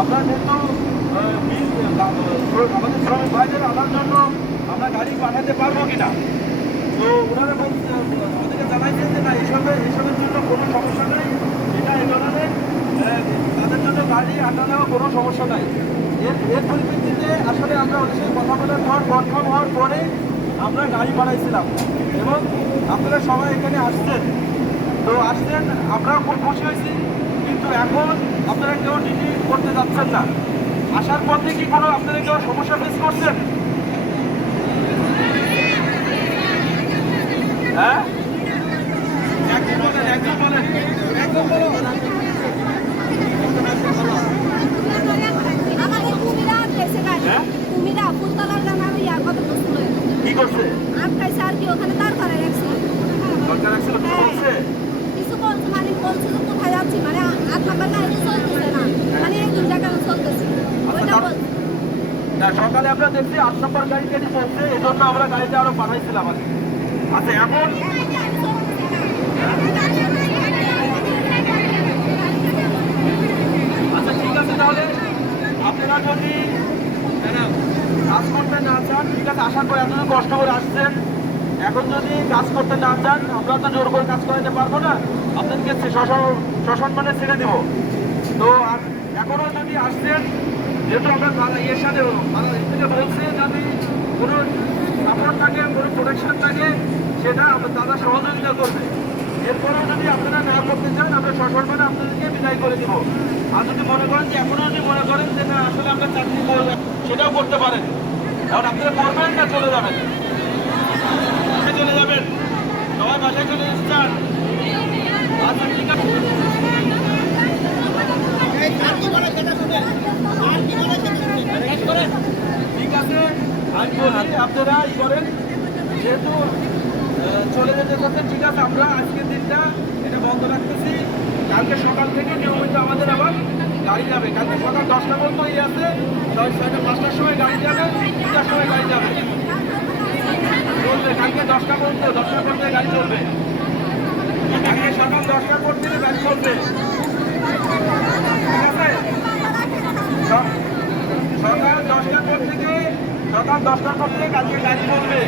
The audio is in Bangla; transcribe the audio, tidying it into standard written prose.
আমরা যেহেতু আমাদের শ্রমিক ভাইদের আনার জন্য আমরা গাড়ি পাঠাতে পারবো কিনা, তো ওনারা আমাদেরকে জানাইছেন যে না এসবের জন্য কোনো সমস্যা নেই, এটা এই ধরনের তাদের জন্য গাড়ি আনা নেওয়া কোনো সমস্যা নাই। এর পরিপ্রেক্ষিতে আসলে আমরা ওদের সাথে কথা বলার পর কনফার্ম হওয়ার পরে আমরা গাড়ি পাঠাইছিলাম এবং আপনারা সবাই এখানে আসছেন। তো আসছেন, আমরাও খুব খুশি হয়েছি, কিন্তু এখন আপনারা কেউ ডিউটি করতে যাচ্ছেন না। আসার পথে কি কোনো আপনারা কেউ সমস্যা ফেস করছেন? হ্যাঁ, একদম বলেন, একদম বলেন, একদম বলো। কি করছে? আটকাইছে আর কি, ওখানে দাঁড় করাই রাখছিল। দরকার রাখছিল, কি বলছে? কিছু বলছে, মানে বলছে যে কোথায় যাচ্ছি, মানে 8 নাম্বার গাড়ি চলতেছে না, মানে এই 2 টাকা চলতেছে ওইটা বলছে। না, সকালে আমরা দেখছি 8 নম্বর গাড়ি চলছে, এই জন্য আমরা গাড়িটা আরো পাঠাইছিলাম আর কি। আচ্ছা, এখন আচ্ছা ঠিক আছে, তাহলে আপনারা যদি কাজ করতে না চান, ঠিক আছে, আসার পরে এতদিন কষ্ট করে আসছেন, এখন যদি কাজ করতে না চান, আমরা তো জোর করে কাজ করাতে পারবো না, আপনাদেরকে সসম্মানে ছেড়ে দিব। তো আর এখনো যদি আসছেন, যেহেতু আমরা ইয়ের সাথে থেকে বলছে যদি কোনো সাপোর্ট থাকে, কোনো প্রোটেকশন থাকে, সেটা তারা সহযোগিতা করবে। এরপরেও যদি আপনারা না করতে চান, আমরা সসম্মানে আপনাদেরকে বিদায় করে দিব। আর যদি মনে করেন যে এখনো যদি মনে করেন যে না আসলে আমরা চাকরি করবো, সেটাও করতে পারেন। এখন আপনারা করবেন না চলে যাবেন? চলে যাবেন, সবাই বাসায় চলে চান? আচ্ছা ঠিক আছে, ঠিক আছে, আমি বলি আপনারা ই করেন, যেহেতু চলে যেতে করছেন, ঠিক আছে, আমরা আজকের দিনটা এটা বন্ধ রাখতেছি। কালকে সকাল থেকে নিয়মিত আমাদের আবার গাড়ি যাবে, কালকে সকাল 10টা পর্যন্ত আছে, 5টার সময় গাড়ি যাবে, 3টার সময় গাড়ি যাবে, চলবে কালকে 10টা পর্যন্ত, 10টার পর থেকে গাড়ি চলবে, কালকে সকাল 10টার পর থেকে গাড়ি চলবে, ঠিক আছে? সকাল 10টার পর থেকে কালকে গাড়ি চলবে।